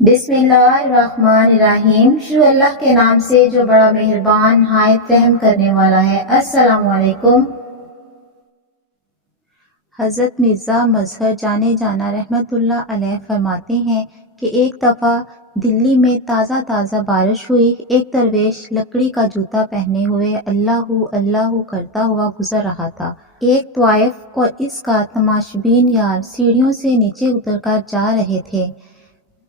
बिस्मिल्लाहिर्रहमानिर्रहीम। शुरू अल्लाह के नाम से जो बड़ा मेहरबान नहायत रहम करने वाला है। अस्सलाम वालेकुम। हज़रत मिर्ज़ा मज़हर जाने जाना रहमतुल्लाह अलैह फरमाते हैं कि एक दफ़ा दिल्ली में ताज़ा बारिश हुई। एक दरवेश लकड़ी का जूता पहने हुए अल्लाहू अल्लाहू करता हुआ गुजर रहा था। एक तवाइफ और इसका तमाशबीन यार सीढ़ियों से नीचे उतरकर जा रहे थे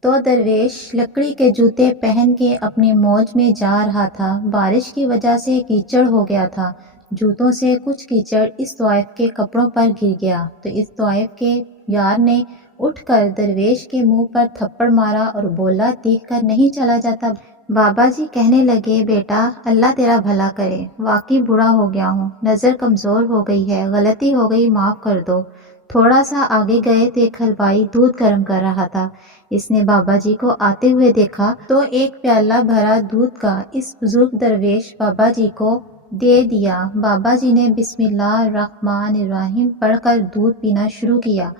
तो दरवेश लकड़ी के जूते पहन के अपनी मौज में जा रहा था। बारिश की वजह से कीचड़ हो गया था। जूतों से कुछ कीचड़ इस तवाइफ के कपड़ों पर गिर गया तो इस तवाइफ के यार ने उठकर दरवेश के मुंह पर थप्पड़ मारा और बोला, देख कर नहीं चला जाता। बाबा जी कहने लगे, बेटा अल्लाह तेरा भला करे, वाकई बूढ़ा हो गया हूँ, नज़र कमज़ोर हो गई है, गलती हो गई, माफ़ कर दो। थोड़ा सा आगे गए तो एक हलवाई दूध गर्म कर रहा था। इसने बाबा जी को आते हुए देखा तो एक प्याला भरा दूध का इस बुजुर्ग दरवेश बाबा जी को दे दिया। बाबा जी ने बिस्मिल्लाहिर्रहमानिर्रहीम पढ़कर दूध पीना शुरू किया।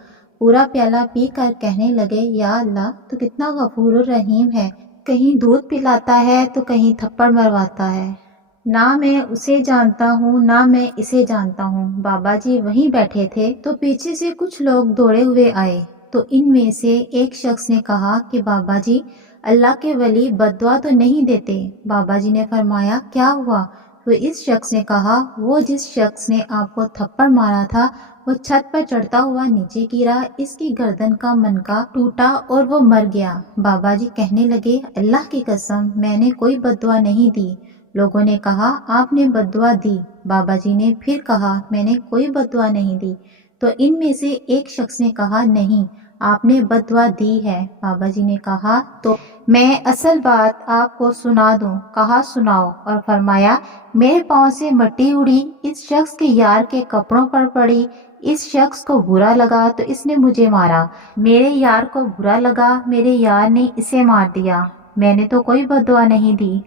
पूरा प्याला पी कर कहने लगे, या अल्लाह तो कितना गफूर रहीम है, कहीं दूध पिलाता है तो कहीं थप्पड़ मरवाता है। ना मैं उसे जानता हूँ ना मैं इसे जानता हूँ। बाबा जी वहीं बैठे थे तो पीछे से कुछ लोग दौड़े हुए आए तो इनमें से एक शख्स ने कहा कि बाबा जी अल्लाह के वली बद्दुआ तो नहीं देते। बाबा जी ने फरमाया, क्या हुआ? तो इस शख्स ने कहा, वो जिस शख्स ने आपको थप्पड़ मारा था वो छत पर चढ़ता हुआ नीचे गिरा, इसकी गर्दन का मनका टूटा और वो मर गया। बाबा जी कहने लगे, अल्लाह की कसम मैंने कोई बद्दुआ नहीं दी। लोगों ने कहा, आपने बद्दुआ दी। बाबा जी ने फिर कहा, मैंने कोई बद्दुआ नहीं दी। तो इनमें से एक शख्स ने कहा, नहीं आपने बद्दुआ दी है। बाबा जी ने कहा, तो मैं असल बात आपको सुना दूं। कहा, सुनाओ। और फरमाया, मेरे पाँव से मट्टी उड़ी, इस शख्स के यार के कपड़ों पर पड़ी, इस शख्स को बुरा लगा तो इसने मुझे मारा, मेरे यार को बुरा लगा, मेरे यार ने इसे मार दिया, मैंने तो कोई बद्दुआ नहीं दी।